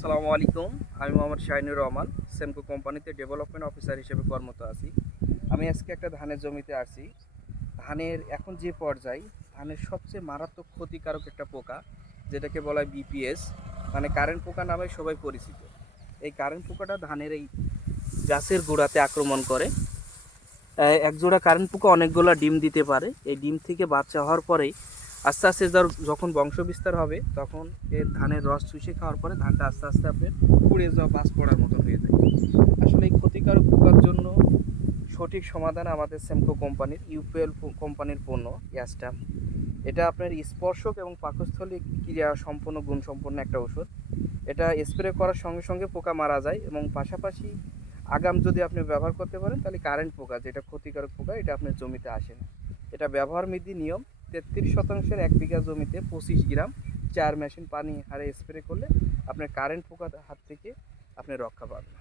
আসসালামু আলাইকুম। আমি মোহাম্মদ শাহিনুর রহমান, সেমকো কোম্পানিতে ডেভেলপমেন্ট অফিসার হিসেবে কর্মরত আছি। আমি আজকে একটা ধানের জমিতে আসছি। ধানের এখন যে পর্যায়ে ধানের সবচেয়ে মারাত্মক ক্ষতিকারক একটা পোকা, যেটাকে বলা হয় বিপিএস, মানে কারেন্ট পোকা নামে সবাই পরিচিত। এই কারেন্ট পোকাটা ধানের এই গাছের গোড়াতে আক্রমণ করে। একজোড়া কারেন্ট পোকা অনেকগুলো ডিম দিতে পারে। এই ডিম থেকে বাচ্চা হওয়ার পরেই আস্তে আস্তে যখন বংশ বিস্তার হবে, তখন এর ধানের রস চুষে খাওয়ার পরে ধানটা আস্তে আস্তে আপনার পুড়ে যাওয়া বাস পড়ার মতো হয়ে যায়। আসলে এই ক্ষতিকারক পোকার জন্য সঠিক সমাধান আমাদের সেমকো কোম্পানির ইউপিএল কোম্পানির পণ্য অ্যাস্টাম। এটা আপনার স্পর্শক এবং পাকস্থলী ক্রিয়া সম্পন্ন গুণসম্পন্ন একটা ওষুধ। এটা স্প্রে করার সঙ্গে সঙ্গে পোকা মারা যায়, এবং পাশাপাশি আগাম যদি আপনি ব্যবহার করতে পারেন, তাহলে কারেন্ট পোকা, যেটা ক্ষতিকারক পোকা, এটা আপনার জমিতে আসে না। এটা ব্যবহার বিধি নিয়ম: 33% 1 বিঘা জমিতে 25 গ্রাম 4 মেশিন পানি হারে স্প্রে করলে আপনার কারেন্ট পোকার হাত থেকে আপনি রক্ষা পাবেন।